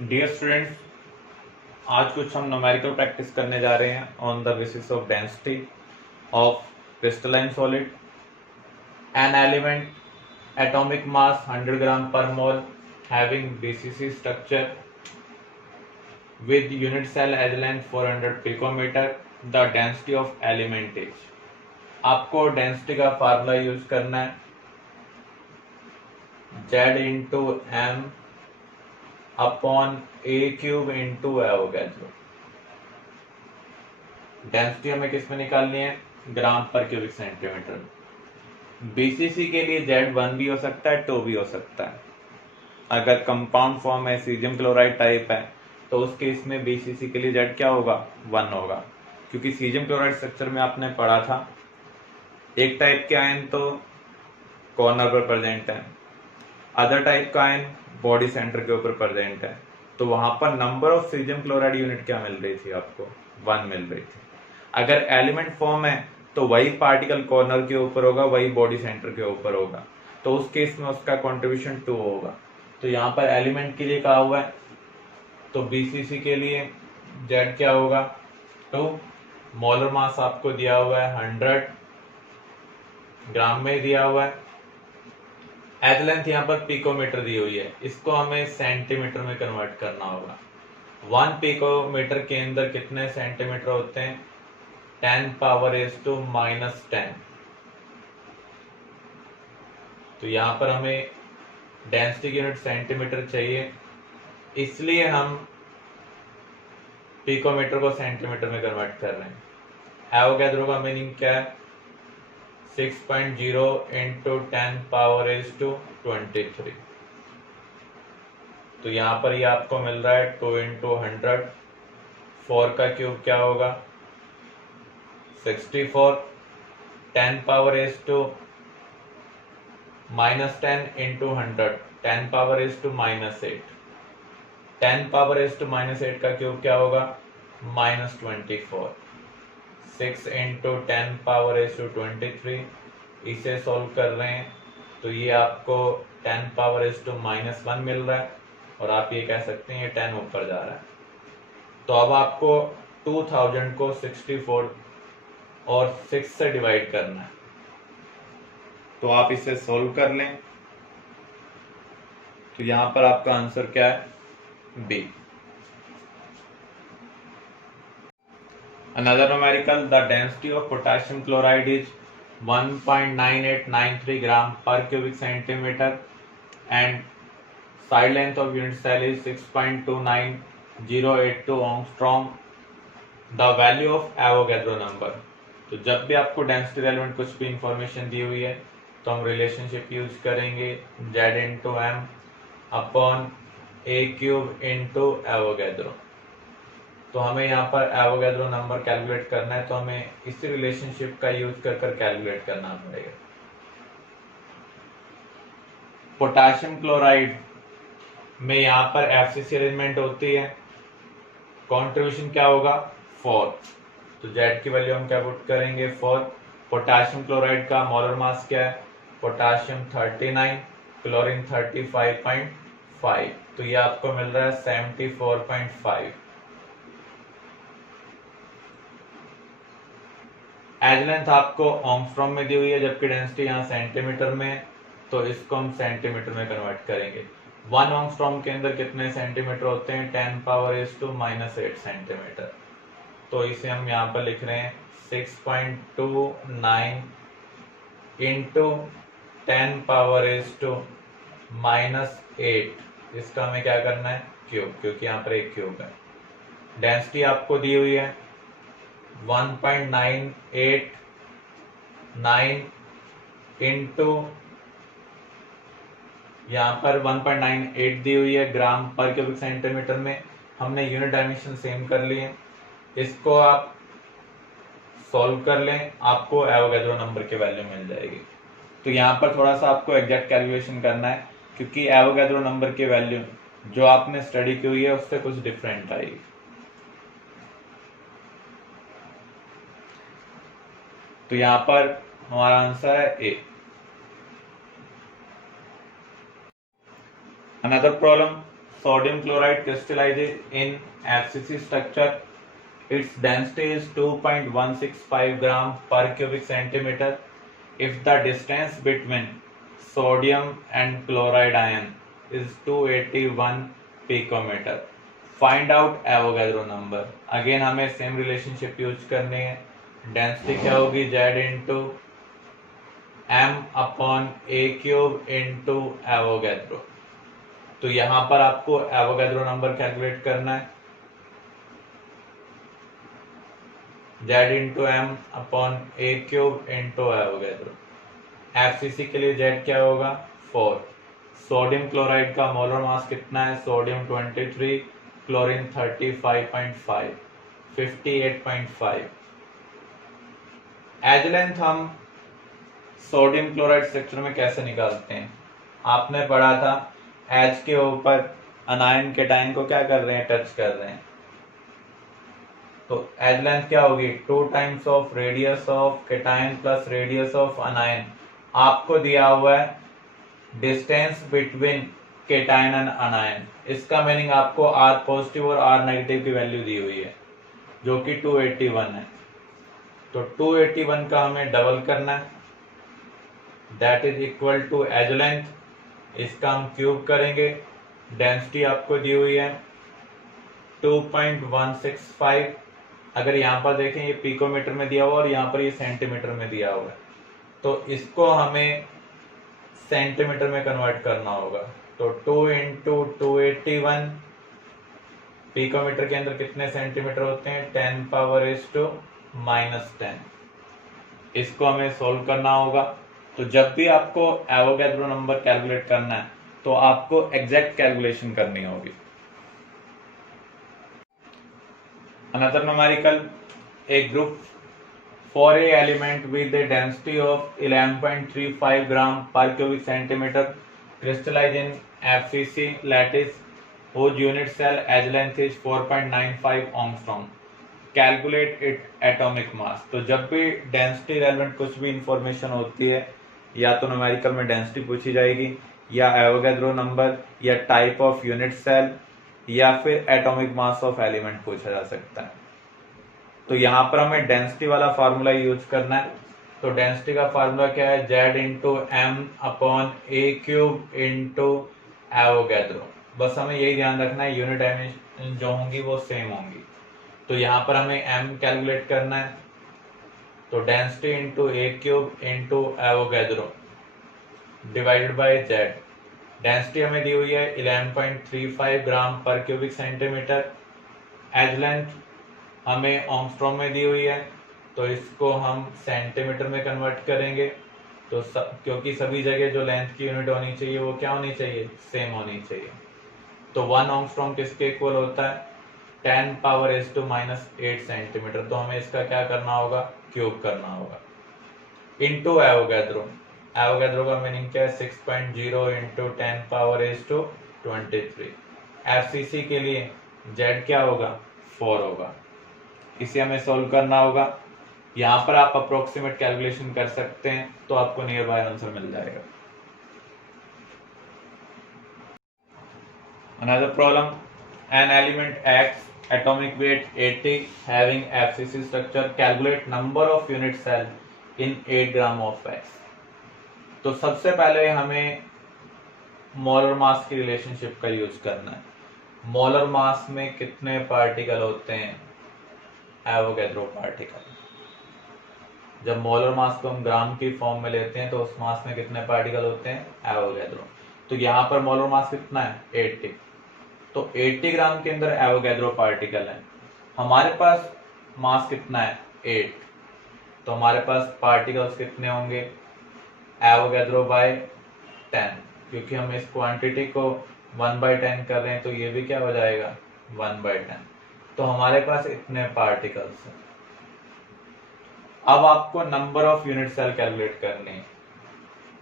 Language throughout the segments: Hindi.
डियर स्टूडेंट्स, आज कुछ हम न्यूमेरिकल प्रैक्टिस करने जा रहे हैं on the basis of density of crystalline solid. An element atomic mass 100 gram पर mole having BCC structure with unit cell edge length 400 picometer, the density of element is। आपको डेंसिटी का फार्मूला यूज करना है Z इंटू एम अपॉन ए क्यूब इंटू एवोगैड्रो। डेंसिटी हमें किस में निकालनी है? ग्राम पर क्यूबिक सेंटीमीटर। बीसीसी के लिए Z 1 भी हो सकता है, 2 भी हो सकता है। अगर कंपाउंड फॉर्म है, सीजियम क्लोराइड टाइप है, तो उस केस में बीसीसी के लिए Z क्या होगा? 1 होगा, क्योंकि सीजियम क्लोराइड स्ट्रक्चर में आपने पढ़ा था एक टाइप के आयन तो कॉर्नर पर प्रेजेंट है, अदर टाइप का आयन बॉडी सेंटर के ऊपर प्रेजेंट है, तो वहां पर number of caesium chloride unit क्या मिल रही थी? आपको 1 मिल रही थी। अगर एलिमेंट फॉर्म है तो वही पार्टिकल कॉर्नर के ऊपर होगा, वही बॉडी सेंटर के ऊपर होगा, तो उस केस में उसका कॉन्ट्रीब्यूशन 2 होगा। तो यहाँ पर एलिमेंट के लिए कहा हुआ है, तो बीसीसी के लिए Z क्या होगा? 2। मोलर मास आपको दिया हुआ है 100 ग्राम में दिया हुआ है। एज लेंथ यहाँ पर पिकोमीटर दी हुई है, इसको हमें सेंटीमीटर में कन्वर्ट करना होगा। 1 पिकोमीटर के अंदर कितने सेंटीमीटर होते हैं? 10 पावर इज टू -10। तो यहाँ पर हमें डेंसिटी की यूनिट सेंटीमीटर चाहिए, इसलिए हम पिकोमीटर को सेंटीमीटर में कन्वर्ट कर रहे हैं। एवोगैड्रो का मीनिंग क्या है? 6.0 इंटू 10 पावर इज टू 23। तो यहाँ पर ये आपको मिल रहा है 2 इंटू 100। 4 का क्यूब क्या होगा? 64। 10 power is to -10 into 100, 10 power is to -8। 10 power is to -8 का क्यूब क्या होगा? -24। 6 इंटू 10 पावर इज टू 23। इसे सोल्व कर रहे हैं तो ये आपको 10 पावर इज टू -1 मिल रहा है, और आप ये कह सकते हैं ये 10 ऊपर जा रहा है। तो अब आपको 2000 को 64 और 6 से डिवाइड करना है, तो आप इसे सोल्व कर लें। तो यहां पर आपका आंसर क्या है? B. Another numerical, the density of potassium chloride is 1.9893 gram per cubic centimeter and side length of unit cell is 6.29082 angstrom. The value of Avogadro number। तो जब भी आपको डेंसिटी रेलेवेंट कुछ भी इंफॉर्मेशन दी हुई है तो हम रिलेशनशिप यूज करेंगे Z इंटू एम अपॉन ए क्यूब इंटू एवोगैड्रो। तो हमें यहाँ पर एवोगैड्रो नंबर कैलकुलेट करना है, तो हमें इसी रिलेशनशिप का यूज कर कैलकुलेट करना पड़ेगा। पोटेशियम क्लोराइड में यहाँ पर एफसीसी अरेंजमेंट होती है, कंट्रीब्यूशन क्या होगा? 4। तो Z की वैल्यू हम क्या पुट करेंगे? 4। पोटेशियम क्लोराइड का मोलर मास क्या है? पोटेशियम 39, क्लोरीन 35.5, तो ये आपको मिल रहा है 74.5। एज लेंथ आपको ऑंगस्ट्रॉम में दी हुई है, जबकि डेंसिटी यहाँ सेंटीमीटर में है, तो इसको हम सेंटीमीटर में कन्वर्ट करेंगे। 1 ऑंगस्ट्रॉम के अंदर कितने सेंटीमीटर होते हैं? 10 पावर इज टू -8 सेंटीमीटर। तो इसे हम यहाँ पर लिख रहे हैं 6.29 इंटू 10 पावर इज टू -8। इसका हमें क्या करना है? क्यूब, क्योंकि यहाँ पर एक क्यूब है। डेंसिटी आपको दी हुई है 1.989 इंटू यहाँ पर 1.98 दी हुई है ग्राम पर क्यूबिक सेंटीमीटर में। हमने यूनिट डायमेंशन सेम कर लिए, इसको आप सॉल्व कर लें, आपको एवोगैड्रो नंबर की वैल्यू मिल जाएगी। तो यहाँ पर थोड़ा सा आपको एग्जैक्ट कैलकुलेशन करना है, क्योंकि एवोगैड्रो नंबर की वैल्यू जो आपने स्टडी की हुई है उससे कुछ डिफरेंट आएगी। तो यहाँ पर हमारा आंसर है ए। Another problem, sodium chloride crystallizes in FCC structure. Its density is 2.165 gram per cubic centimeter. If the distance between sodium and chloride ion is 281 picometer, find out Avogadro number. Again हमें सेम रिलेशनशिप यूज करनी है. डेंसिटी क्या होगी, जेड इंटू एम अपॉन ए क्यूब इंटू एवोगैड्रो. तो यहां पर आपको एवोगैड्रो नंबर कैलकुलेट करना है. जेड इंटू एम अपॉन ए क्यूब इंटू एवोगैड्रो. एफसीसी के लिए जेड क्या होगा, 4. सोडियम क्लोराइड का मोलर मास कितना है, सोडियम 23, क्लोरीन 35.5, 58.5. एज लेंथ हम सोडियम क्लोराइड स्ट्रक्चर में कैसे निकालते हैं, आपने पढ़ा था. एच के ऊपर अनायन केटायन को क्या कर रहे हैं, टच कर रहे हैं. तो एज लेंथ क्या होगी, 2 times of radius of cation plus radius of अनायन. आपको दिया हुआ है डिस्टेंस बिटवीन केटायन एंड अनायन. इसका मीनिंग आपको आर पॉजिटिव और आर नेगेटिव की वैल्यू दी हुई है जो कि 281 है. तो 281 का हमें डबल करना है, that is equal to edge length. इसका हम क्यूब करेंगे. डेंसिटी आपको दी हुई है 2.165. अगर यहाँ पर देखें ये पिकोमीटर में दिया हुआ और यहाँ पर ये सेंटीमीटर में दिया हुआ है, तो इसको हमें सेंटीमीटर में कन्वर्ट करना होगा. तो 2 इंटू 281, पिकोमीटर के अंदर कितने सेंटीमीटर होते हैं, 10 पावर इज टू -10. इसको हमें सोल्व करना होगा. तो जब भी आपको एवोगैड्रो नंबर कैलकुलेट करना है तो आपको एग्जैक्ट कैलकुलेशन करनी होगी. Another numerical, A group for a element with a density of 11.35 gram per cubic centimeter crystallize in FCC lattice whose unit cell edge length is 4.95 angstrom. Calculate its atomic mass. तो जब भी डेंसिटी रेलेवेंट कुछ भी इंफॉर्मेशन होती है, या तो न्यूमेरिकल में डेंसिटी पूछी जाएगी, या एवोगैड्रो नंबर, या टाइप ऑफ यूनिट सेल, या फिर एटॉमिक मास ऑफ एलिमेंट पूछा जा सकता है. तो यहाँ पर हमें डेंसिटी वाला फार्मूला यूज करना है. तो डेंसिटी का फार्मूला क्या है, जेड इंटू एम अपॉन ए क्यूब इंटू एवोगैड्रो. बस हमें यही ध्यान रखना है, यूनिट डायमेंशन जो होंगी वो सेम होंगी. तो यहाँ पर हमें एम कैलकुलेट करना है. तो density into a cube into Avogadro divided by Z. Density हमें दी हुई है 11.35 ग्राम पर क्यूबिक सेंटीमीटर. एज लेंथ हमें एंगस्ट्रॉम में दी हुई है, तो इसको हम सेंटीमीटर में कन्वर्ट करेंगे. तो क्योंकि सभी जगह जो लेंथ की यूनिट होनी चाहिए वो क्या होनी चाहिए, सेम होनी चाहिए. तो 1 एंगस्ट्रॉम किसके इक्वल होता है, 10 पावर इज टू -8 सेंटीमीटर. तो हमें इसका क्या करना होगा, क्यूब करना होगा. Into Avogadro. एवोगैड्रो का मीनिंग क्या है, 6.0 into 10 power is to 23. FCC के लिए जेड क्या होगा, 4 होगा. इसे हमें सोल्व करना होगा. यहाँ पर आप अप्रोक्सीमेट कैलकुलेशन कर सकते हैं तो आपको नियर बाय आंसर मिल जाएगा. Another problem, an element X, atomic weight 80, having FCC structure, calculate number of unit cell in 8 gram of X. तो सबसे पहले हमें मोलर मास की रिलेशनशिप का यूज करना है. मोलर मास में कितने पार्टिकल होते हैं, एवोगैड्रो पार्टिकल. जब मोलर मास को हम ग्राम की फॉर्म में लेते हैं तो उस मास में कितने पार्टिकल होते हैं, एवोगैड्रो. तो यहाँ पर मोलर मास कितना है, 80. तो 80 ग्राम के अंदर एवोगैड्रो पार्टिकल है. हमारे पास मास कितना है, 8. तो हमारे पास पार्टिकल्स कितने होंगे, एवोगैड्रो बाय 10. क्योंकि हम इस क्वांटिटी को 1/10 कर रहे हैं तो ये भी क्या हो जाएगा, 1/10. तो हमारे पास इतने पार्टिकल्स हैं. अब आपको number of unit cell calculate करनी है.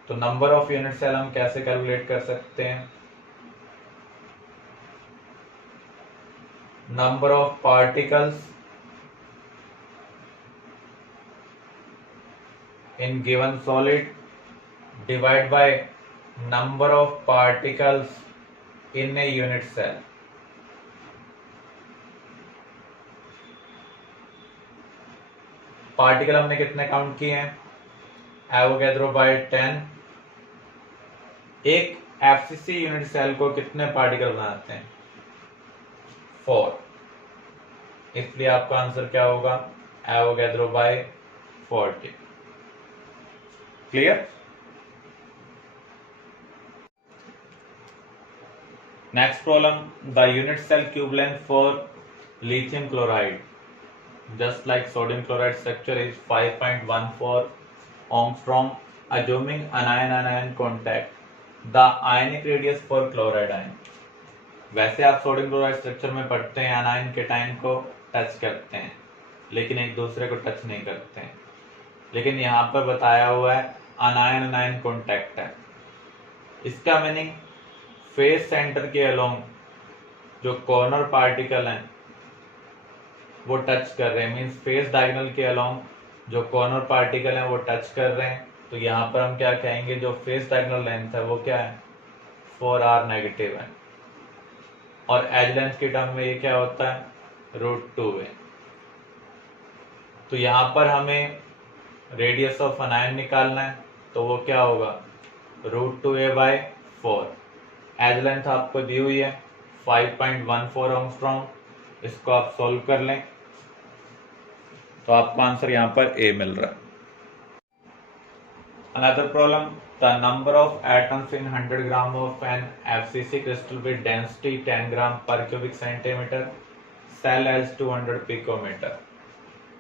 तो नंबर ऑफ यूनिट सेल हम कैसे कैलकुलेट कर सकते हैं, number of particles in given solid divide by number of particles in a unit cell. Particle हमने कितने काउंट किए हैं? Avogadro by 10। एक एफसीसी यूनिट सेल को कितने पार्टिकल बनाते हैं? 4। इसलिए आपका आंसर क्या होगा? Avogadro by 40। Clear? Next problem, the unit cell cube length for lithium chloride just like sodium chloride structure is 5.14 angstrom, assuming anion contact the ionic radius for chloride ion। वैसे आप सोडियम क्लोराइड स्ट्रक्चर में पढ़ते हैं अनायन केटायन को टच करते हैं लेकिन एक दूसरे को टच नहीं करते हैं, लेकिन यहाँ पर बताया हुआ है अनायन अनायन कॉन्टैक्ट है। इसका मीनिंग फेस सेंटर के अलोंग जो कॉर्नर पार्टिकल हैं वो टच कर रहे हैं, मीन्स फेस डायगोनल के अलोंग जो कॉर्नर पार्टिकल हैं वो टच कर रहे हैं। तो यहाँ पर हम क्या कहेंगे, जो फेस डायगोनल लेंथ है वो क्या है? 4r नेगेटिव है, और एज लेंथ के टर्म में ये क्या होता है? √2 है। तो यहाँ पर हमें रेडियस ऑफ अनायन निकालना है, तो वो क्या होगा? √2a/4। एज लेंथ आपको दी हुई है 5.14 एंगस्ट्रॉम। इसको आप सॉल्व कर लें तो आपको आंसर यहाँ पर ए मिल रहा है। Another problem, the number of atoms in 100 gram of an FCC crystal with density 10 gram per cubic centimeter, cell has 200 picometer।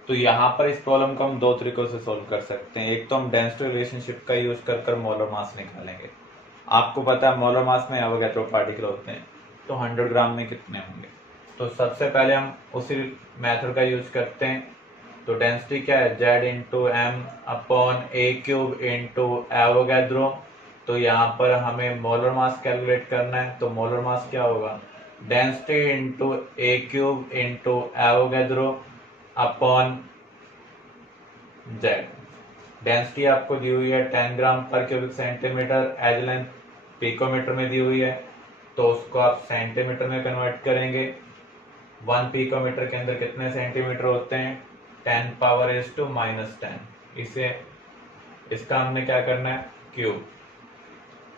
तो यहाँ पर इस प्रॉब्लम को हम दो तरीकों से सॉल्व कर सकते हैं। एक तो हम डेंसिटी रिलेशनशिप का यूज कर मोलर मास निकालेंगे। आपको पता है मोलर मास में एवोगैड्रो पार्टिकल होते हैं, तो 100 ग्राम में कितने होंगे? तो सबसे पहले हम उसी मेथड का यूज करते हैं। तो डेंसिटी क्या है? Z इंटू एम अपॉन ए क्यूब इंटू एवोगैड्रो। तो यहाँ पर हमें मोलर मास कैलकुलेट करना है, तो मोलर मास क्या होगा? Density into a cube into Avogadro upon Z। Density आपको दी हुई है 10 ग्राम पर cubic centimetre, edge length picometre में दी हुई है, तो उसको आप सेंटीमीटर में कन्वर्ट करेंगे। 1 पिकोमीटर के अंदर कितने सेंटीमीटर होते हैं? 10⁻⁻10। इसका हमने क्या करना है? क्यूब।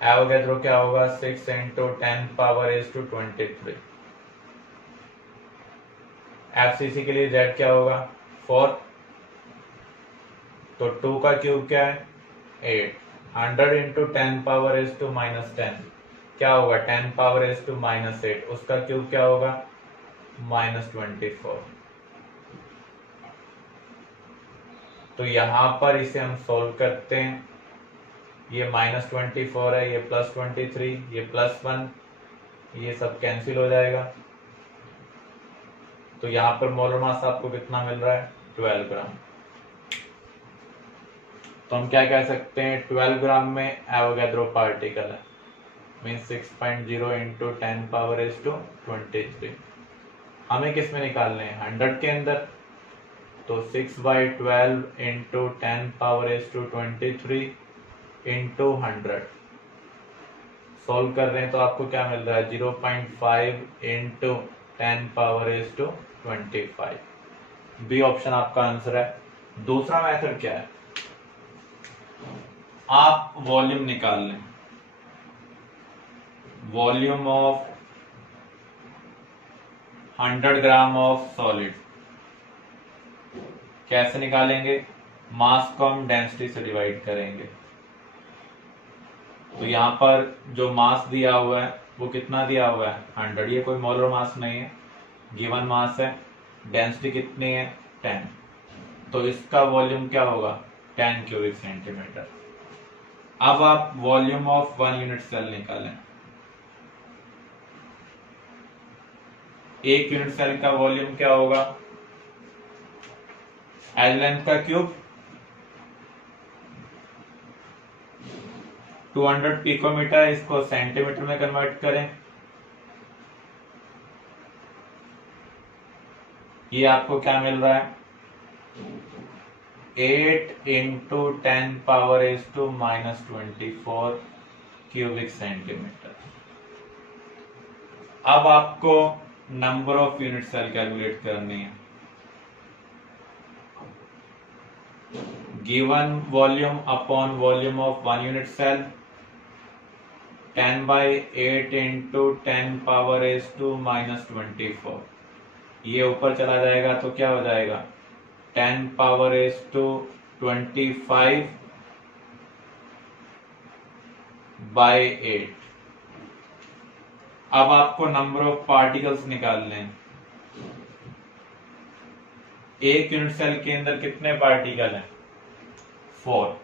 एवोगैड्रो क्या होगा? 6 इंटू 10⁻23। एफसीसी के लिए Z क्या होगा? 4। तो 2 का क्यूब क्या है? 8। 100 इंटू 10⁻⁻10 क्या होगा? 10⁻⁻8। उसका क्यूब क्या होगा? -24। तो यहां पर इसे हम सोल्व करते हैं। ये -24 है, ये +23, ये +1, ये सब कैंसिल हो जाएगा। तो यहाँ पर मोलर मास आपको कितना मिल रहा है? 12 ग्राम। तो हम क्या कह सकते हैं? 12 ग्राम में एवोगैड्रो पार्टिकल है, मीन्स 6.0 इंटू 10⁻⁻23। हमें किस में निकालने हैं? 100 के अंदर। तो 6/12 इंटू 10⁻⁻23 इंटू 100 सोल्व कर रहे हैं तो आपको क्या मिल रहा है? 0.5 इंटू 10⁻⁻25। बी ऑप्शन आपका आंसर है। दूसरा मेथड क्या है? आप वॉल्यूम निकाल लें, volume of 100 gram of solid. कैसे निकालेंगे? मास को हम डेंसिटी से डिवाइड करेंगे। तो यहाँ पर जो मास दिया हुआ है वो कितना दिया हुआ है? 100। ये कोई मोलर मास नहीं है, गिवन मास है। डेंसिटी कितनी है? 10। तो इसका वॉल्यूम क्या होगा? 10 क्यूबिक सेंटीमीटर। अब आप वॉल्यूम ऑफ 1 यूनिट सेल निकालें। एक यूनिट सेल का वॉल्यूम क्या होगा? एज लेंथ का क्यूब 200 पिकोमीटर। इसको सेंटीमीटर में कन्वर्ट करें। ये आपको क्या मिल रहा है? 8 इंटू 10⁻⁻24 क्यूबिक सेंटीमीटर। अब आपको number of unit cell calculate करनी है। Given volume upon volume of 1 unit cell 10/8 into 10⁻⁻²। ये ऊपर चला जाएगा तो क्या हो जाएगा 10⁻25/8। अब आपको नंबर ऑफ पार्टिकल्स निकालने हैं। एक यूनिट सेल के अंदर कितने पार्टिकल हैं 4।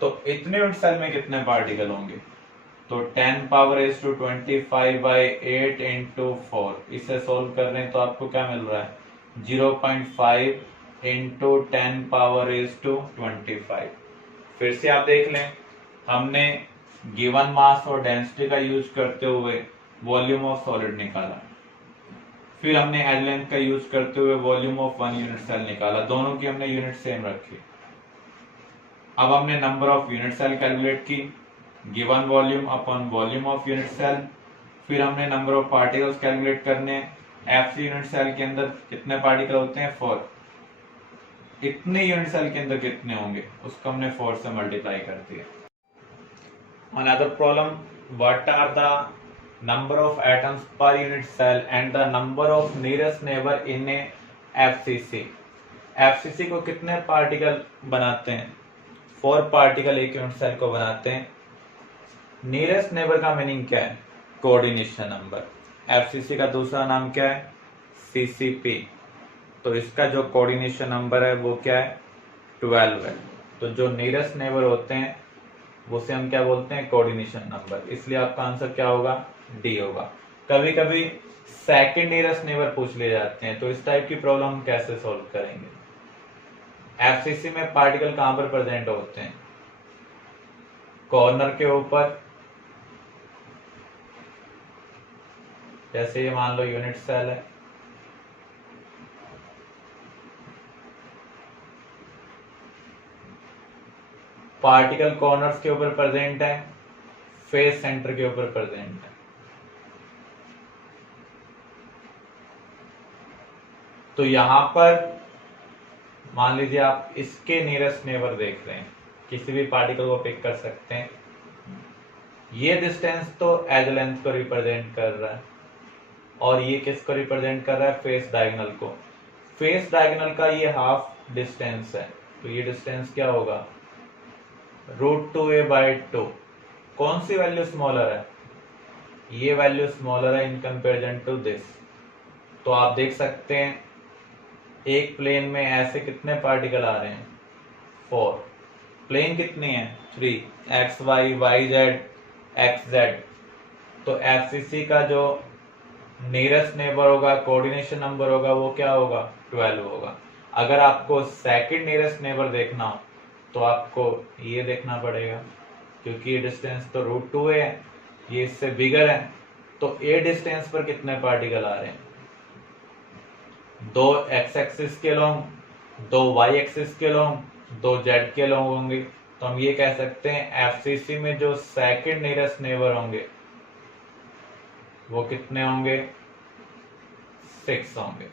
तो इतने यूनिट सेल में कितने पार्टिकल होंगे तो 10⁻25/8 इंटू 4। इसे सोल्व कर रहे हैं तो आपको क्या मिल रहा है 0.5 इंटू 10⁻25। फिर से आप देख लें, हमने गिवन मास और डेंसिटी का यूज करते हुए वॉल्यूम ऑफ सॉलिड निकाला, फिर हमने एज लेंथ का यूज करते हुए वॉल्यूम ऑफ 1 यूनिट सेल निकाला। दोनों की हमने यूनिट सेम रखी। अब हमने number of unit cell calculate की given volume upon volume of unit cell. फिर हमने नंबर ऑफ पार्टिकल्स कैलकुलेट करने। एफसी यूनिट सेल के अंदर कितने पार्टिकल होते हैं 4। इतने यूनिट सेल के अंदर कितने होंगे उसको हमने 4 से मल्टीप्लाई कर दिया। Another problem, what are the number of atoms per unit cell and the number of nearest neighbour in a FCC. FCC को कितने पार्टिकल बनाते हैं 4 पार्टिकल एक यूनिट सेल को बनाते हैं। नियरेस्ट नेबर का मीनिंग क्या है कोऑर्डिनेशन नंबर। एफसीसी का दूसरा नाम क्या है सीसीपी। तो इसका जो कोऑर्डिनेशन नंबर है वो क्या है 12 है। तो जो नियरेस्ट नेबर होते हैं उसे हम क्या बोलते हैं कोऑर्डिनेशन नंबर। इसलिए आपका आंसर क्या होगा डी होगा। कभी कभी सेकंड नियरेस्ट नेबर पूछ ले जाते हैं, तो इस टाइप की प्रॉब्लम हम कैसे सॉल्व करेंगे। एफसीसी में पार्टिकल कहां पर प्रेजेंट होते हैं कॉर्नर के ऊपर। जैसे ये मान लो यूनिट सेल है, पार्टिकल कॉर्नर्स के ऊपर प्रेजेंट है, फेस सेंटर के ऊपर प्रेजेंट है। तो यहां पर मान लीजिए आप इसके नियरेस्ट नेबर देख रहे हैं, किसी भी पार्टिकल को पिक कर सकते हैं। ये डिस्टेंस तो एज लेंथ को रिप्रेजेंट कर रहा है और ये किसको रिप्रेजेंट कर रहा है फेस डायगोनल को। फेस डायगोनल का ये हाफ डिस्टेंस है, तो ये डिस्टेंस क्या होगा √2a/2। कौन सी वैल्यू स्मॉलर है ये वैल्यू स्मॉलर है इन कंपेरिजन टू दिस। तो आप देख सकते हैं एक प्लेन में ऐसे कितने पार्टिकल आ रहे हैं 4। प्लेन कितनी है 3 x y y z x z। तो एफसीसी का जो नियरेस्ट नेबर होगा कोऑर्डिनेशन नंबर होगा वो क्या होगा 12 होगा। अगर आपको सेकंड नियरेस्ट नेबर देखना हो तो आपको ये देखना पड़ेगा, क्योंकि ये डिस्टेंस तो √2 है, ये इससे बिगर है। तो ए डिस्टेंस पर कितने पार्टिकल आ रहे हैं 2 x एक्सिस के लॉन्ग, 2 y एक्सिस के लॉन्ग, 2 z के लॉन्ग होंगे। तो हम ये कह सकते हैं एफसीसी में जो सेकंड नियरेस्ट नेबर होंगे वो कितने होंगे 6 होंगे।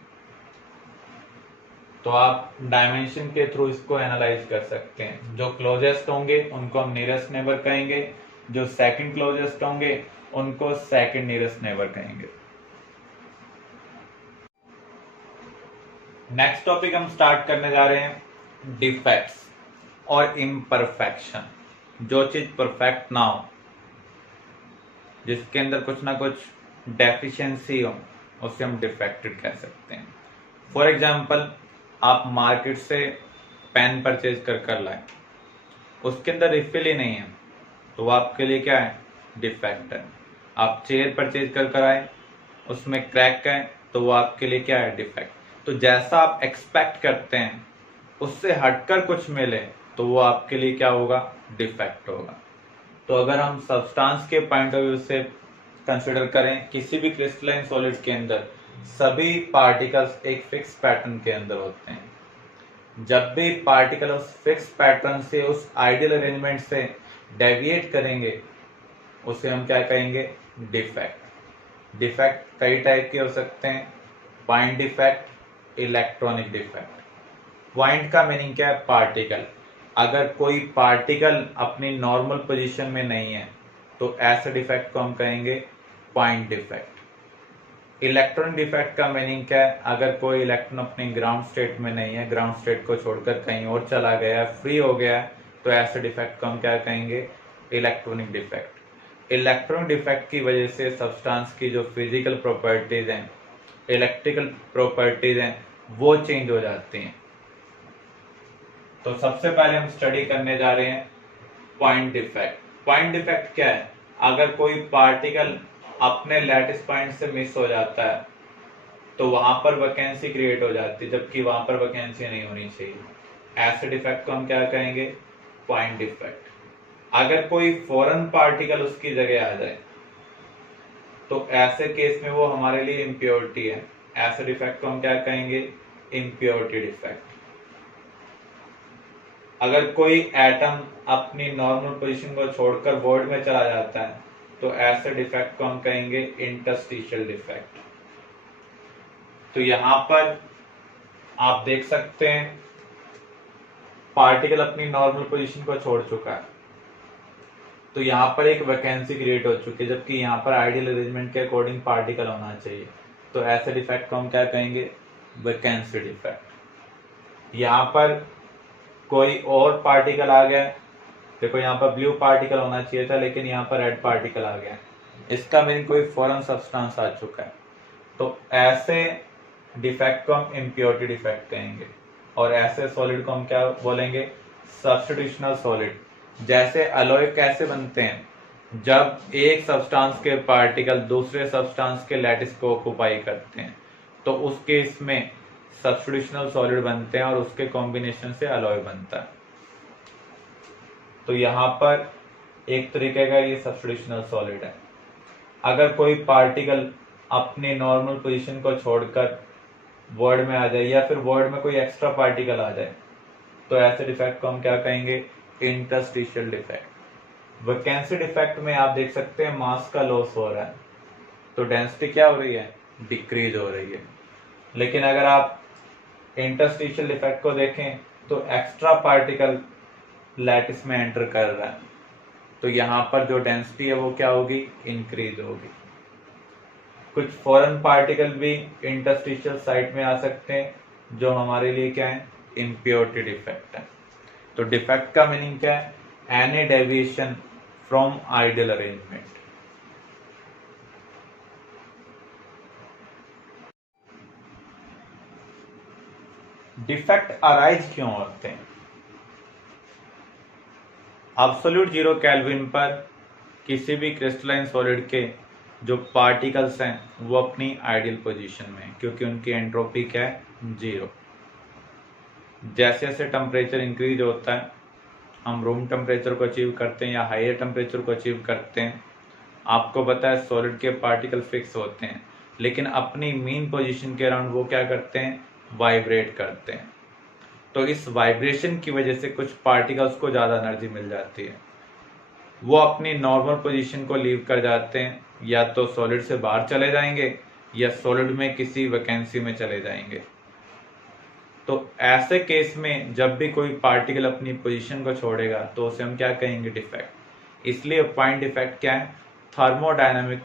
तो आप डायमेंशन के थ्रू इसको एनालाइज कर सकते हैं। जो क्लोजेस्ट होंगे उनको हम नियरेस्ट नेबर कहेंगे, जो सेकंड क्लोजेस्ट होंगे उनको सेकंड नियरेस्ट नेबर कहेंगे। नेक्स्ट टॉपिक हम स्टार्ट करने जा रहे हैं डिफेक्ट्स और इम्परफेक्शन। जो चीज परफेक्ट ना हो, जिसके अंदर कुछ ना कुछ डेफिशिएंसी हो, उसे हम डिफेक्टेड कह सकते हैं। फॉर एग्जाम्पल आप मार्केट से पेन परचेज कर लाए, उसके अंदर रिफिल ही नहीं है, तो वो आपके लिए क्या है डिफेक्ट है। आप चेयर परचेज कर आए, उसमें क्रैक है, तो वो आपके लिए क्या है डिफेक्ट। तो जैसा आप एक्सपेक्ट करते हैं उससे हटकर कुछ मिले तो वो आपके लिए क्या होगा डिफेक्ट होगा। तो अगर हम सब्सटेंस के पॉइंट ऑफ व्यू से कंसिडर करें, किसी भी क्रिस्टलाइन सॉलिड के अंदर सभी पार्टिकल्स एक फिक्स पैटर्न के अंदर होते हैं। जब भी पार्टिकल उस फिक्स पैटर्न से, उस आइडियल अरेंजमेंट से डेविएट करेंगे उसे हम क्या कहेंगे डिफेक्ट। डिफेक्ट कई टाइप के हो सकते हैं, point defect, electronic defect. Point का मीनिंग क्या है? पार्टिकल। अगर कोई पार्टिकल अपनी नॉर्मल पोजीशन में नहीं है तो ऐसे डिफेक्ट को हम कहेंगे पॉइंट डिफेक्ट। इलेक्ट्रॉनिक डिफेक्ट का मीनिंग क्या है? अगर कोई इलेक्ट्रॉन अपनी ग्राउंड स्टेट में नहीं है, ग्राउंड स्टेट को छोड़कर कहीं और चला गया है, फ्री हो गया है, तो ऐसे डिफेक्ट को हम क्या कहेंगे? Electronic defect. इलेक्ट्रॉनिक डिफेक्ट की वजह से सब्सटेंस की जो फिजिकल प्रॉपर्टीज हैं, इलेक्ट्रिकल प्रॉपर्टीज हैं, वो चेंज हो जाती हैं। तो सबसे पहले हम स्टडी करने जा रहे हैं पॉइंट डिफेक्ट। पॉइंट डिफेक्ट क्या है? अगर कोई पार्टिकल अपने लैटिस पॉइंट से मिस हो जाता है तो वहां पर वैकेंसी क्रिएट हो जाती है, जबकि वहां पर वैकेंसी नहीं होनी चाहिए। ऐसे डिफेक्ट को हम क्या कहेंगे? Point defect. अगर कोई फॉरेन पार्टिकल उसकी जगह आ जाए तो ऐसे केस में वो हमारे लिए इम्प्योरिटी है। ऐसे डिफेक्ट को हम क्या कहेंगे? Impurity defect. अगर कोई एटम अपनी नॉर्मल पोजीशन को छोड़कर वॉइड में चला जाता है तो ऐसे डिफेक्ट को हम कहेंगे इंटरस्टिशियल डिफेक्ट। तो यहां पर आप देख सकते हैं पार्टिकल अपनी नॉर्मल पोजीशन को छोड़ चुका है, तो यहाँ पर एक वैकेंसी क्रिएट हो चुकी है, जबकि यहाँ पर आइडियल अरेंजमेंट के अकॉर्डिंग पार्टिकल होना चाहिए। तो ऐसे डिफेक्ट को हम क्या कहेंगे? Vacancy defect. यहाँ पर कोई और पार्टिकल आ गया, देखो यहाँ पर ब्लू पार्टिकल होना चाहिए था लेकिन यहाँ पर रेड पार्टिकल आ गया, इसका मीनिंग कोई फॉरेन सब्सटेंस आ चुका है। तो ऐसे डिफेक्ट को हम इम्प्योरिटी डिफेक्ट कहेंगे। और ऐसे सॉलिड को हम क्या बोलेंगे? सब्स्टिट्यूशनल सॉलिड। जैसे अलॉय कैसे बनते हैं? जब एक सब्सटेंस के पार्टिकल दूसरे सब्सटेंस के लैटिस को ऑक्युपाई करते हैं तो उस केस में सब्स्टिट्यूशनल सॉलिड बनते हैं और उसके कॉम्बिनेशन से अलॉय बनता है। तो यहाँ पर एक तरीके का ये सब्स्टिट्यूशनल सॉलिड है। अगर कोई पार्टिकल अपनी नॉर्मल पोजीशन को छोड़कर वॉइड में आ जाए या फिर वॉइड में कोई एक्स्ट्रा पार्टिकल आ जाए तो ऐसे डिफेक्ट को हम क्या कहेंगे? Interstitial defect. वैकेंसी डिफेक्ट में आप देख सकते हैं मास का लॉस हो रहा है तो डेंसिटी क्या हो रही है? डिक्रीज हो रही है। लेकिन अगर आप इंटरस्टिशियल डिफेक्ट को देखें तो एक्स्ट्रा पार्टिकल लैटिस में एंटर कर रहा है, तो यहाँ पर जो डेंसिटी है वो क्या होगी? इंक्रीज होगी। कुछ फॉरेन पार्टिकल भी इंटरस्टिशियल साइट में आ सकते हैं जो हमारे लिए क्या है? इम्प्योरिटी डिफेक्ट है। तो डिफेक्ट का मीनिंग क्या है? Any deviation from ideal arrangement. Defect arise क्यों होते हैं? एब्सोल्यूट जीरो केल्विन पर किसी भी क्रिस्टलाइन सॉलिड के जो पार्टिकल्स हैं वो अपनी आइडियल पोजीशन में है, क्योंकि उनकी एंट्रोपी क्या है? जीरो। जैसे जैसे टेम्परेचर इंक्रीज होता है, हम रूम टेम्परेचर को अचीव करते हैं या हायर टेम्परेचर को अचीव करते हैं, आपको पता है सॉलिड के पार्टिकल फिक्स होते हैं, लेकिन अपनी मीन पोजीशन के अराउंड वो क्या करते हैं? वाइब्रेट करते हैं। तो इस वाइब्रेशन की वजह से कुछ पार्टिकल्स को ज़्यादा एनर्जी मिल जाती है, वो अपनी नॉर्मल पोजीशन को लीव कर जाते हैं, या तो सॉलिड से बाहर चले जाएंगे या सॉलिड में किसी वैकेंसी में चले जाएंगे। तो ऐसे केस में जब भी कोई पार्टिकल अपनी पोजीशन को छोड़ेगा तो उसे हम क्या कहेंगे? डिफेक्ट। इसलिए पॉइंट डिफेक्ट क्या है? थर्मोडायनामिक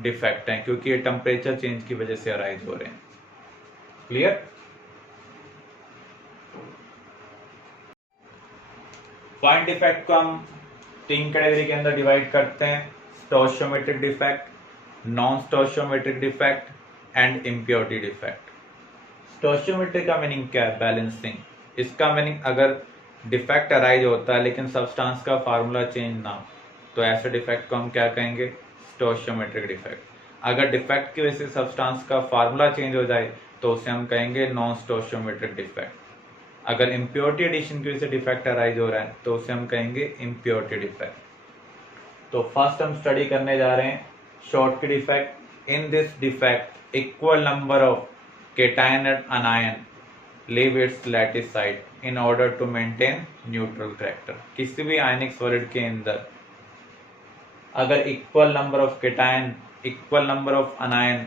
डिफेक्ट है, क्योंकि ये टेम्परेचर चेंज की वजह से अराइज हो रहे हैं। क्लियर? पॉइंट डिफेक्ट को हम 3 कैटेगरी के अंदर डिवाइड करते हैं: stoichiometric defect, non stoichiometric defect and impurity defect. Stoichiometry का मीनिंग क्या है? बैलेंसिंग। इसका मीनिंग अगर डिफेक्ट अराइज होता है लेकिन सब्सटेंस का फार्मूला चेंज ना हो तो ऐसे डिफेक्ट को हम क्या कहेंगे? Stoichiometric defect. अगर डिफेक्ट की वजह से सब्सटेंस का फार्मूला चेंज हो जाए तो उसे हम कहेंगे नॉन स्टोशियोमेट्रिक डिफेक्ट। अगर इम्प्योरिटी एडिशन की वजह से डिफेक्ट अराइज हो रहा है तो उसे हम कहेंगे इम्प्योरिटी डिफेक्ट। तो फर्स्ट हम स्टडी करने जा रहे हैं Schottky defect. In this defect equal number of cation and anion leave its lattice site in order to maintain neutral character। किसी भी आयनिक सॉलिड के अंदर अगर equal number of cation equal number of anion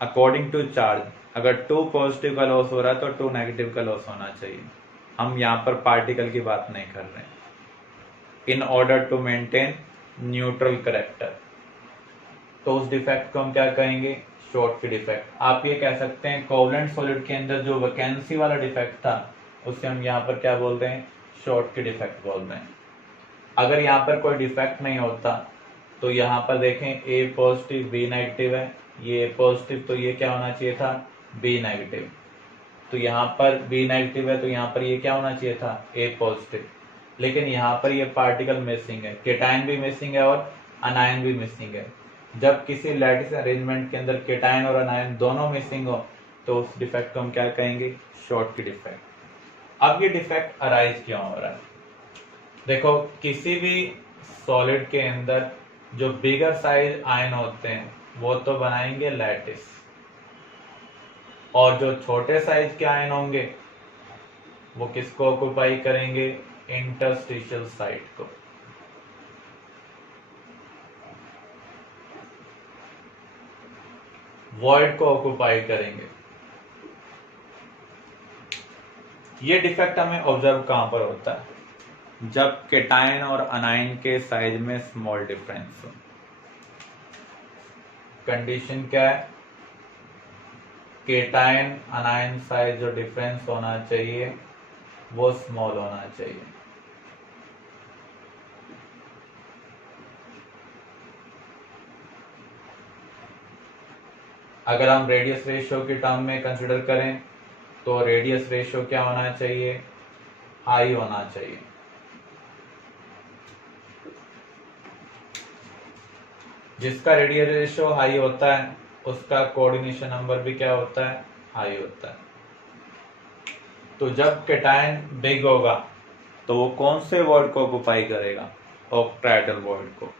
according to charge, अगर 2 पॉजिटिव का लॉस हो रहा है तो 2 नेगेटिव का लॉस होना चाहिए। हम यहाँ पर पार्टिकल की बात नहीं कर रहे हैं। In order to maintain neutral character, तो उस डिफेक्ट को हम क्या कहेंगे? Schottky defect. आप ये कह सकते हैं कोवलेंट सॉलिड के अंदर जो वैकेंसी वाला डिफेक्ट था उसे हम यहाँ पर क्या बोल रहे हैं? शॉर्टकी डिफेक्ट बोल रहे हैं। अगर यहाँ पर कोई डिफेक्ट नहीं होता तो यहाँ पर देखें ए पॉजिटिव बी नेगेटिव है, ये ए पॉजिटिव तो ये क्या होना चाहिए था? B negative. तो यहाँ पर बी नेगेटिव है तो यहाँ पर ये क्या होना चाहिए था? ए पॉजिटिव। लेकिन यहाँ पर ये पार्टिकल मिसिंग है, केटायन भी मिसिंग है और अनायन भी मिसिंग है। जब किसी लैटिस अरेंजमेंट के अंदर केटायन और अनायन दोनों मिसिंग हो तो उस डिफेक्ट को हम क्या कहेंगे? Schottky defect. अब ये डिफेक्ट अराइज क्यों हो रहा है? देखो, किसी भी सॉलिड के अंदर जो बिगर साइज आयन होते हैं वो तो बनाएंगे लैटिस, और जो छोटे साइज के आयन होंगे वो किसको ऑक्युपाई करेंगे? इंटरस्टिशियल साइट को। वॉइड को ऑक्युपाई करेंगे। ये डिफेक्ट हमें ऑब्जर्व कहां पर होता है? जब केटायन और अनायन के साइज में स्मॉल डिफरेंस हो। कंडीशन क्या है? केटायन अनायन साइज जो डिफरेंस होना चाहिए वो स्मॉल होना चाहिए। अगर हम रेडियस रेशियो के टर्म में कंसिडर करें तो रेडियस रेशियो क्या होना चाहिए? हाई होना चाहिए। जिसका रेडियस रेशियो हाई होता है उसका कोऑर्डिनेशन नंबर भी क्या होता है? हाई होता है। तो जब केटायन बिग होगा तो वो कौन से वॉइड को ऑक्युपाई करेगा? ऑक्टाहेड्रल वॉइड को।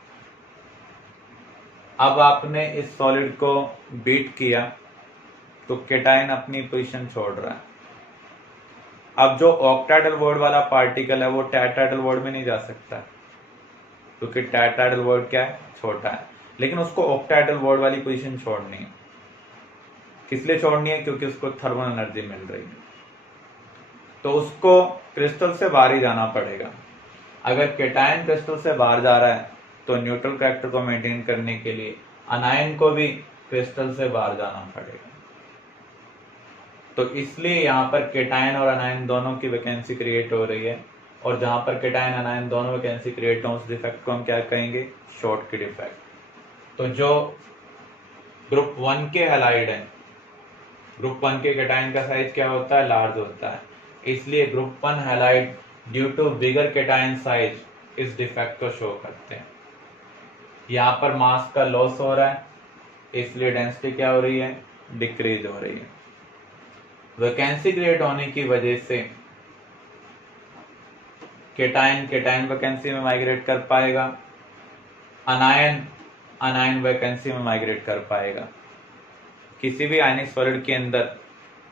अब आपने इस सॉलिड को बीट किया तो केटायन अपनी पोजीशन छोड़ रहा है। अब जो ऑक्टाहेड्रल वॉइड वाला पार्टिकल है वो टेट्राहेड्रल वॉइड में नहीं जा सकता क्योंकि टेट्राहेड्रल वॉइड क्या है? छोटा है। लेकिन उसको ऑक्टाहेड्रल वॉइड वाली पोजीशन छोड़नी है। किस लिए छोड़नी है? क्योंकि उसको थर्मल एनर्जी मिल रही है, तो उसको क्रिस्टल से बाहर ही जाना पड़ेगा। अगर केटायन क्रिस्टल से बाहर जा रहा है तो न्यूट्रल कैरेक्टर को मेंटेन करने के लिए अनायन को भी क्रिस्टल से बाहर जाना पड़ेगा। तो इसलिए यहाँ पर केटायन और अनायन दोनों की वैकेंसी क्रिएट हो रही है, और जहां पर केटायन अनायन दोनों वैकेंसी क्रिएट हो उस डिफेक्ट को हम क्या कहेंगे? Schottky defect. तो जो ग्रुप 1 के हैलाइड है, ग्रुप 1 के केटायन का साइज क्या होता है? लार्ज होता है। इसलिए group 1 halide due to bigger cation size इस डिफेक्ट को शो करते हैं। यहाँ पर मास का लॉस हो रहा है इसलिए डेंसिटी क्या हो रही है? डिक्रीज हो रही है। वैकेंसी क्रिएट होने की वजह से केटायन वैकेंसी में माइग्रेट कर पाएगा, अनायन वैकेंसी में माइग्रेट कर पाएगा। किसी भी आयनिक सॉलिड के अंदर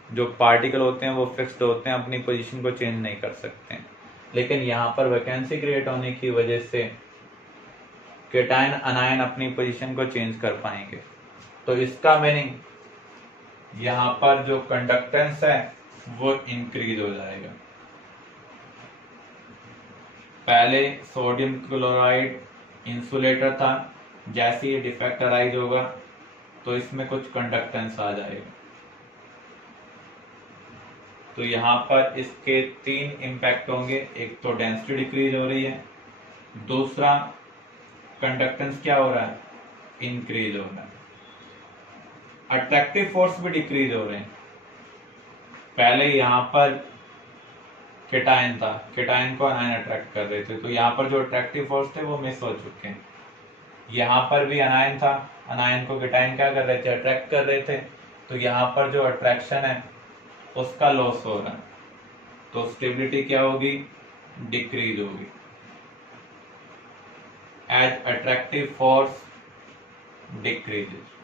जो पार्टिकल होते हैं वो फिक्स्ड होते हैं, अपनी पोजीशन को चेंज नहीं कर सकते हैं। लेकिन यहाँ पर वैकेंसी क्रिएट होने की वजह से केटायन अनायन अपनी पोजीशन को चेंज कर पाएंगे। तो इसका मीनिंग यहाँ पर जो कंडक्टेंस है वो इंक्रीज हो जाएगा। पहले सोडियम क्लोराइड इंसुलेटर था, जैसे ये डिफेक्ट अराइज होगा तो इसमें कुछ कंडक्टेंस आ जाएगा। तो यहाँ पर इसके 3 इम्पैक्ट होंगे। एक तो डेंसिटी डिक्रीज हो रही है, दूसरा कंडक्टेंस क्या हो रहा है? इंक्रीज हो रहा है। अट्रैक्टिव फोर्स भी डिक्रीज हो रहे हैं। पहले यहाँ पर केटायन था, केटायन को अनायन अट्रैक्ट कर रहे थे, तो यहाँ पर जो अट्रैक्टिव फोर्स थे वो मिस हो चुके हैं। यहाँ पर भी अनायन था, अनायन को केटायन क्या कर रहे थे? अट्रैक्ट कर रहे थे। तो यहाँ पर जो अट्रैक्शन है उसका लॉस हो रहा है, तो स्टेबिलिटी क्या होगी? डिक्रीज होगी। As attractive force decreases.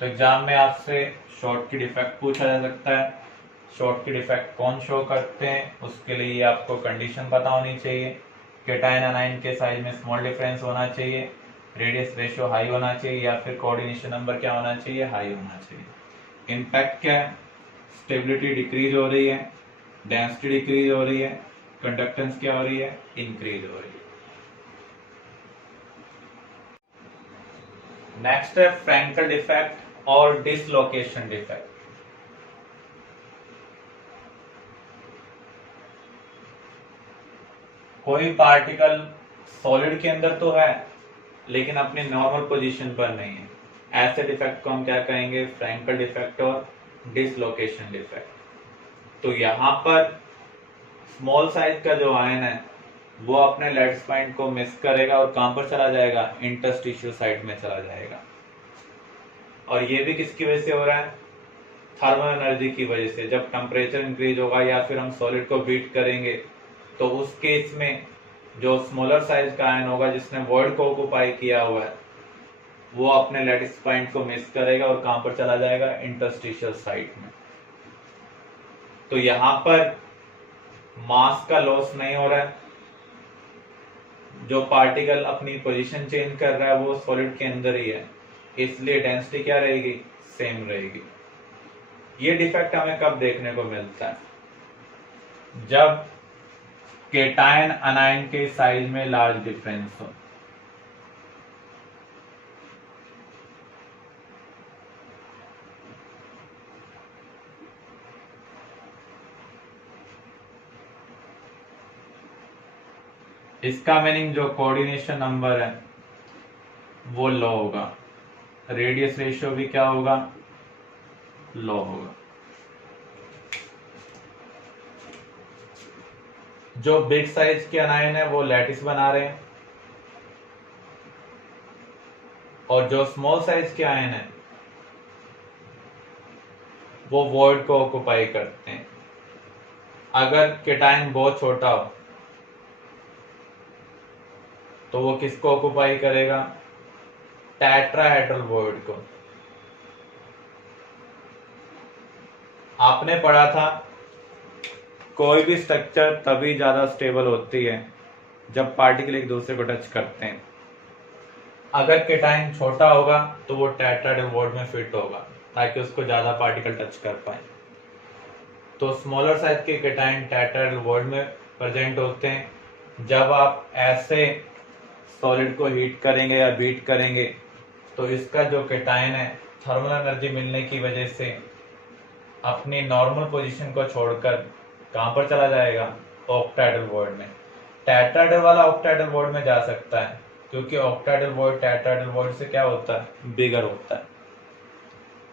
तो एग्जाम में आपसे शॉर्टकी डिफेक्ट पूछा जा सकता है। शॉर्टकी डिफेक्ट कौन शो करते हैं उसके लिए आपको कंडीशन पता होनी चाहिए। केटायन अनायन के साइज में स्मॉल डिफरेंस होना चाहिए, रेडियस रेशियो हाई होना चाहिए, या फिर कोऑर्डिनेशन नंबर क्या होना चाहिए, हाई होना चाहिए। इम्पैक्ट क्या है, स्टेबिलिटी डिक्रीज हो रही है, डेंसिटी डिक्रीज हो रही है, कंडक्टेंस क्या हो रही है, इंक्रीज हो रही है। नेक्स्ट है फ्रैंकल डिफेक्ट और डिसलोकेशन डिफेक्ट। कोई पार्टिकल सॉलिड के अंदर तो है लेकिन अपनी नॉर्मल पोजीशन पर नहीं है, ऐसे डिफेक्ट को हम क्या कहेंगे, फ्रैंकल डिफेक्ट और डिसलोकेशन डिफेक्ट। तो यहाँ पर स्मॉल साइज का जो आयन है वो अपने लैटिस पॉइंट को मिस करेगा और कहां पर चला जाएगा, इंटरस्टिशियल साइड में चला जाएगा। और ये भी किसकी वजह से हो रहा है, थर्मल एनर्जी की वजह से। जब टेम्परेचर इंक्रीज होगा या फिर हम सॉलिड को बीट करेंगे तो उस केस में जो स्मॉलर साइज का आयन होगा जिसने वॉइड को ऑक्युपाई किया हुआ है वो अपने लैटिस पॉइंट को मिस करेगा और कहां पर चला जाएगा, इंटरस्टिशियल साइड में। तो यहां पर मास का लॉस नहीं हो रहा है, जो पार्टिकल अपनी पोजीशन चेंज कर रहा है वो सॉलिड के अंदर ही है, इसलिए डेंसिटी क्या रहेगी, सेम रहेगी। ये डिफेक्ट हमें कब देखने को मिलता है, जब केटायन अनायन के साइज में लार्ज डिफरेंस हो। इसका मीनिंग जो कोऑर्डिनेशन नंबर है वो लो होगा, रेडियस रेशियो भी क्या होगा, लो होगा। जो बिग साइज के अनायन है वो लैटिस बना रहे हैं और जो स्मॉल साइज के आयन है वो वॉइड को ऑक्युपाई करते हैं। अगर केटायन बहुत छोटा हो तो वो किसको ऑक्युपाई करेगा, टेट्राहेड्रल वॉइड को। आपने पढ़ा था कोई भी स्ट्रक्चर तभी ज्यादा स्टेबल होती है जब पार्टिकल एक दूसरे को टच करते हैं। अगर केटायन छोटा होगा तो वो टेट्राहेड्रल वॉइड में फिट होगा ताकि उसको ज्यादा पार्टिकल टच कर पाए। तो स्मॉलर साइज के केटायन टेट्राहेड्रल वॉइड में प्रेजेंट होते हैं। जब आप ऐसे सॉलिड को हीट करेंगे या बीट करेंगे तो इसका जो केटायन है थर्मल एनर्जी मिलने की वजह से अपनी नॉर्मल पोजीशन को छोड़कर कहां पर चला जाएगा, ऑक्टाहेड्रल वॉइड में। टेट्राहेड्रल वाला ऑक्टाहेड्रल वॉइड में जा सकता है क्योंकि ऑक्टाहेड्रल वॉइड टेट्राहेड्रल वॉइड से क्या होता है, बिगर होता है।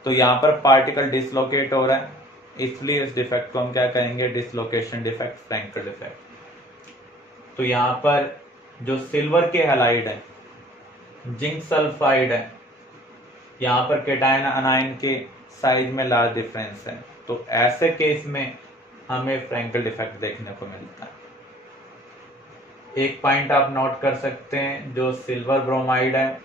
तो यहाँ पर पार्टिकल डिसलोकेट हो रहा है, इसलिए इस डिफेक्ट को हम क्या कहेंगे, डिसलोकेशन डिफेक्ट, फ्रैंकल डिफेक्ट। तो यहाँ पर जो सिल्वर के हैलाइड है, जिंक सल्फाइड है, यहाँ पर केटायन अनायन के साइज में लार्ज डिफरेंस है, तो ऐसे केस में हमें फ्रैंकल डिफेक्ट देखने को मिलता है। एक पॉइंट आप नोट कर सकते हैं, जो सिल्वर ब्रोमाइड है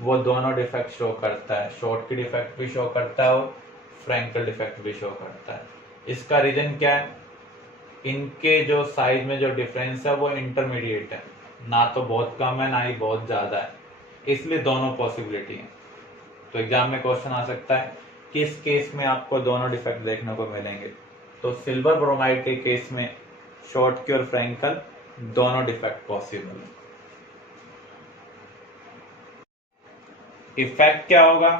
वो दोनों डिफेक्ट शो करता है, शॉर्ट की डिफेक्ट भी शो करता है और फ्रैंकल डिफेक्ट भी शो करता है। इसका रीजन क्या है, इनके जो साइज में जो डिफरेंस है वो इंटरमीडिएट है, ना तो बहुत कम है ना ही बहुत ज्यादा है, इसलिए दोनों पॉसिबिलिटी है। तो एग्जाम में क्वेश्चन आ सकता है किस केस में आपको दोनों डिफेक्ट देखने को मिलेंगे, तो सिल्वर ब्रोमाइड के केस में शॉर्ट की और फ्रैंकल दोनों डिफेक्ट पॉसिबल है। इफेक्ट क्या होगा,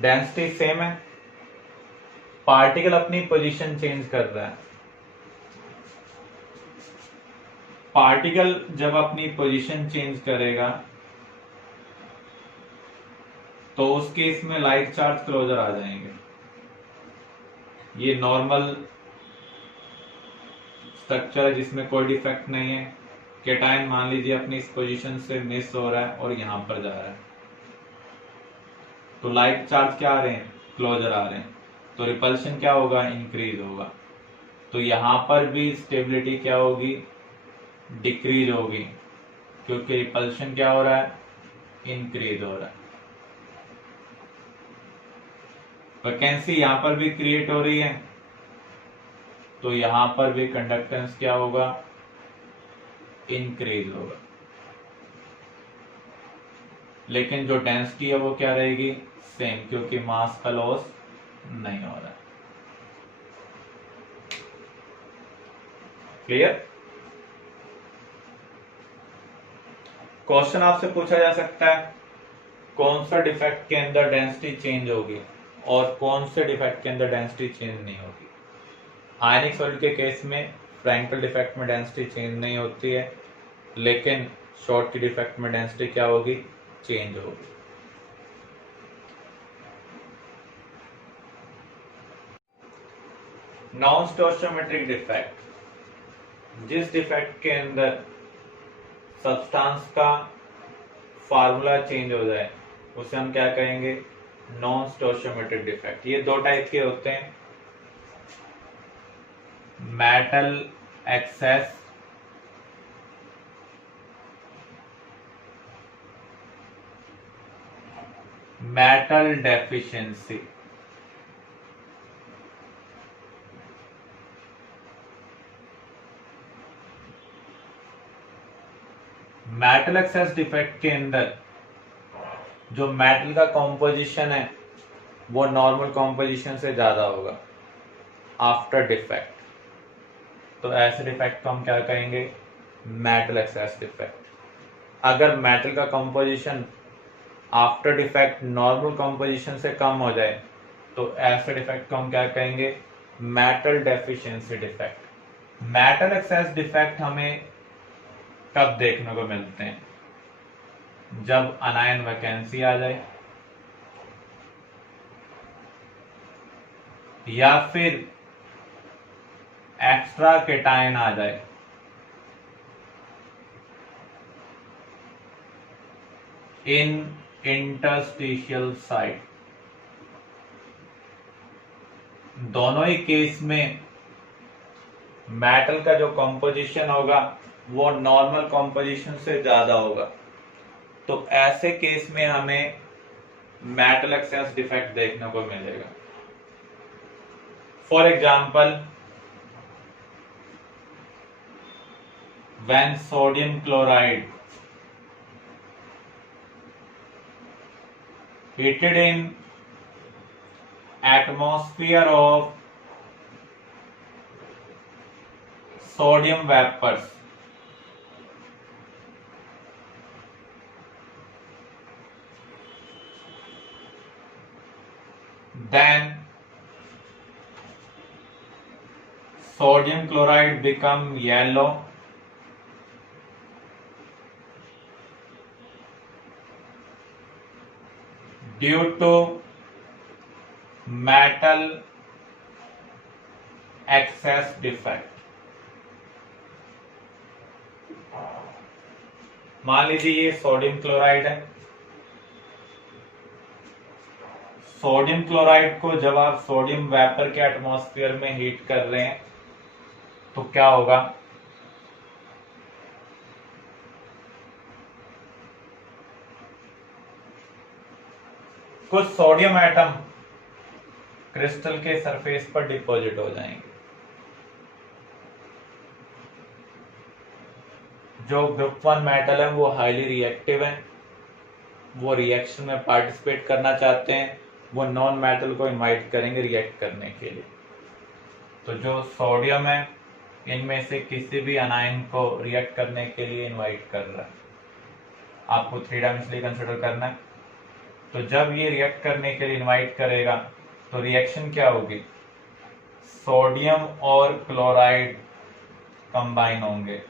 डेंसिटी सेम है, पार्टिकल अपनी पोजीशन चेंज कर रहा है। पार्टिकल जब अपनी पोजीशन चेंज करेगा तो उस केस में लाइक चार्ज क्लोजर आ जाएंगे। ये नॉर्मल स्ट्रक्चर है जिसमें कोई डिफेक्ट नहीं है। केटायन मान लीजिए अपनी इस पोजीशन से मिस हो रहा है और यहां पर जा रहा है, तो लाइक चार्ज क्या आ रहे हैं, क्लोजर आ रहे हैं, तो रिपल्शन क्या होगा, इंक्रीज होगा। तो यहां पर भी स्टेबिलिटी क्या होगी, डिक्रीज होगी, क्योंकि रिपल्शन क्या हो रहा है, इंक्रीज हो रहा है। वैकेंसी यहां पर भी क्रिएट हो रही है, तो यहां पर भी कंडक्टेंस क्या होगा, इंक्रीज होगा, लेकिन जो डेंसिटी है वो क्या रहेगी, सेम, क्योंकि मास का लॉस नहीं हो रहा है। क्लियर? क्वेश्चन आपसे पूछा जा सकता है कौन सा डिफेक्ट के अंदर डेंसिटी चेंज होगी और कौन से डिफेक्ट के अंदर डेंसिटी चेंज नहीं होगी। आयनिक सॉलिड के केस में फ्रैंकल डिफेक्ट में डेंसिटी चेंज नहीं होती है, लेकिन शॉर्टी डिफेक्ट में डेंसिटी क्या होगी, चेंज होगी। नॉन स्टोइचियोमेट्रिक डिफेक्ट, जिस डिफेक्ट के अंदर सब्सटेंस का फार्मूला चेंज हो जाए उसे हम क्या कहेंगे, नॉन स्टोइचियोमेट्रिक डिफेक्ट। ये दो टाइप के होते हैं, metal access metal deficiency. Metal access defect के अंदर जो मेटल का कॉम्पोजिशन है वो नॉर्मल कॉम्पोजिशन से ज्यादा होगा आफ्टर डिफेक्ट, तो ऐसे डिफेक्ट को हम क्या कहेंगे, मेटल एक्सेस डिफेक्ट। अगर मेटल का composition after defect normal composition से कम हो जाए तो ऐसे डिफेक्ट को हम क्या कहेंगे, metal deficiency defect. Metal access defect हमें कब देखने को मिलते हैं, जब अनायन वैकेंसी आ जाए या फिर एक्स्ट्रा केटायन आ जाए, इन इंटरस्टिशियल साइट। दोनों ही केस में मेटल का जो कॉम्पोजिशन होगा वो नॉर्मल कॉम्पोजिशन से ज्यादा होगा, तो ऐसे केस में हमें मेटल एक्सेस डिफेक्ट देखने को मिलेगा। For example, when sodium chloride heated in atmosphere of sodium vapors, then sodium chloride become yellow due to metal excess defect। मान लीजिए ये सोडियम क्लोराइड है, सोडियम क्लोराइड को जब आप सोडियम वेपर के एटमॉस्फेयर में हीट कर रहे हैं तो क्या होगा, कुछ सोडियम एटम क्रिस्टल के सरफेस पर डिपॉजिट हो जाएंगे। जो ग्रुप 1 मेटल है वो हाईली रिएक्टिव है, वो रिएक्शन में पार्टिसिपेट करना चाहते हैं, वो नॉन मेटल को इनवाइट करेंगे रिएक्ट करने के लिए। तो जो सोडियम है इनमें से किसी भी अनायन को रिएक्ट करने के लिए इनवाइट कर रहा है, आपको 3 डायमेंशनली कंसिडर करना है। तो जब ये रिएक्ट करने के लिए इनवाइट करेगा तो रिएक्शन क्या होगी, सोडियम और क्लोराइड कंबाइन होंगे,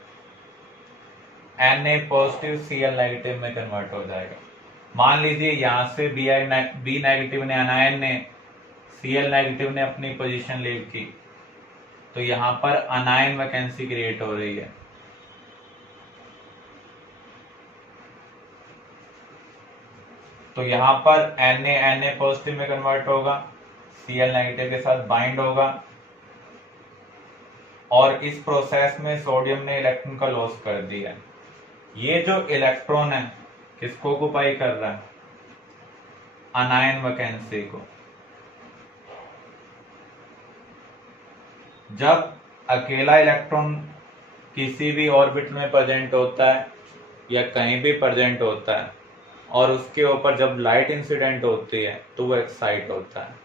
Na पॉजिटिव Cl नेगेटिव में कन्वर्ट हो जाएगा। मान लीजिए यहां से बी नेगेटिव ने, अनायन ने, Cl नेगेटिव ने अपनी पोजीशन लीव की, तो यहां पर अनायन वैकेंसी क्रिएट हो रही है। तो यहां पर Na पॉजिटिव में कन्वर्ट होगा, Cl नेगेटिव के साथ बाइंड होगा, और इस प्रोसेस में सोडियम ने इलेक्ट्रॉन का लॉस कर दिया। ये जो इलेक्ट्रॉन है किसको ऑक्युपाई कर रहा है, अनायन वैकेंसी को। जब अकेला इलेक्ट्रॉन किसी भी ऑर्बिट में प्रेजेंट होता है या कहीं भी प्रेजेंट होता है और उसके ऊपर जब लाइट इंसिडेंट होती है तो वो एक्साइट होता है,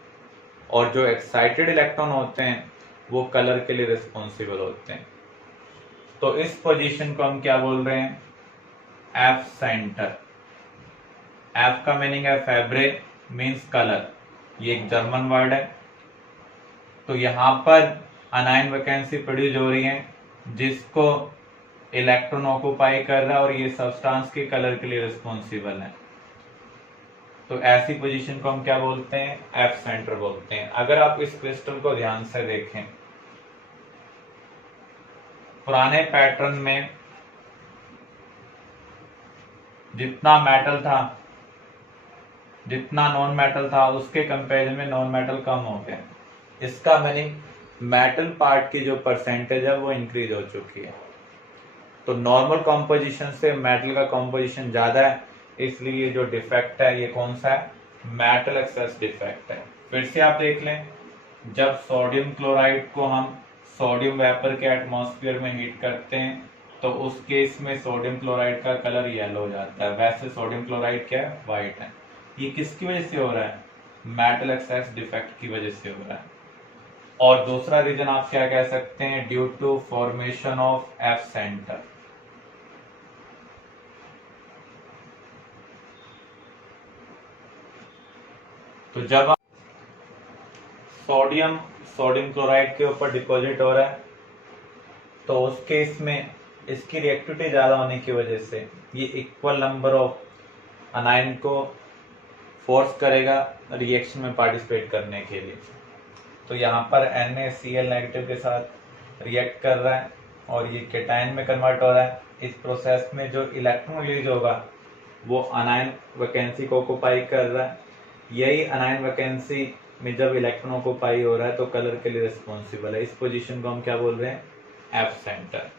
और जो एक्साइटेड इलेक्ट्रॉन होते हैं वो कलर के लिए रिस्पॉन्सिबल होते हैं। तो इस पोजीशन को हम क्या बोल रहे हैं? F centre. एफ का मीनिंग है फेब्रे, मीन्स कलर। ये एक जर्मन वर्ड है। तो यहाँ पर अनायन वैकेंसी प्रोड्यूस हो रही है जिसको इलेक्ट्रॉन ऑक्युपाई कर रहा है और ये सब्सटेंस के कलर के लिए रिस्पॉन्सिबल है। तो ऐसी पोजीशन को हम क्या बोलते हैं? एफ सेंटर बोलते हैं। अगर आप इस क्रिस्टल को ध्यान से देखें, पुराने पैटर्न में जितना मेटल था, जितना नॉन मेटल था, उसके कंपैरिजन में नॉन मेटल कम हो गया। इसका मीनिंग मेटल पार्ट की जो परसेंटेज है वो इंक्रीज हो चुकी है। तो नॉर्मल कॉम्पोजिशन से मेटल का कॉम्पोजिशन ज्यादा है, इसलिए जो डिफेक्ट है ये कौन सा है? मेटल एक्सेस डिफेक्ट है। फिर से आप देख लें, जब सोडियम क्लोराइड को हम सोडियम वेपर के एटमॉस्फेयर में हीट करते हैं तो उस केस में सोडियम क्लोराइड का कलर येलो हो जाता है। वैसे सोडियम क्लोराइड क्या है? व्हाइट है। ये किसकी वजह से हो रहा है? मेटल एक्सेस डिफेक्ट की वजह से हो रहा है। और दूसरा रीजन आप क्या कह सकते हैं? Due to formation of F centre. तो जब सोडियम क्लोराइड के ऊपर डिपॉजिट हो रहा है तो उस केस में इसकी रिएक्टिविटी ज्यादा होने की वजह से ये इक्वल नंबर ऑफ अनायन को फोर्स करेगा रिएक्शन में पार्टिसिपेट करने के लिए। तो यहाँ पर NaCl नेगेटिव के साथ रिएक्ट कर रहा है और ये केटायन में कन्वर्ट हो रहा है। इस प्रोसेस में जो इलेक्ट्रॉन रिलीज होगा वो अनायन वैकेंसी को ऑक्युपाई कर रहा है। यही अनायन वैकेंसी में जब इलेक्ट्रॉन ऑक्युपाई हो रहा है तो कलर के लिए रिस्पॉन्सिबल है। इस पोजीशन को हम क्या बोल रहे हैं? F centre.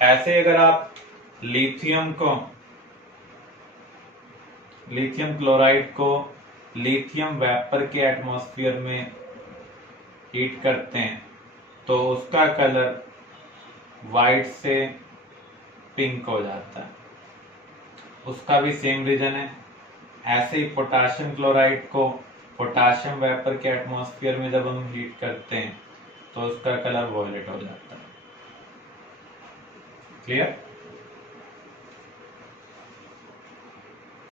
ऐसे अगर आप लिथियम क्लोराइड को लिथियम वेपर के एटमॉस्फेयर में हीट करते हैं तो उसका कलर वाइट से पिंक हो जाता है। उसका भी सेम रीजन है। ऐसे ही पोटाशियम क्लोराइड को पोटाशियम वेपर के एटमॉस्फेयर में जब हम हीट करते हैं तो उसका कलर वॉयलेट हो जाता है। क्लियर?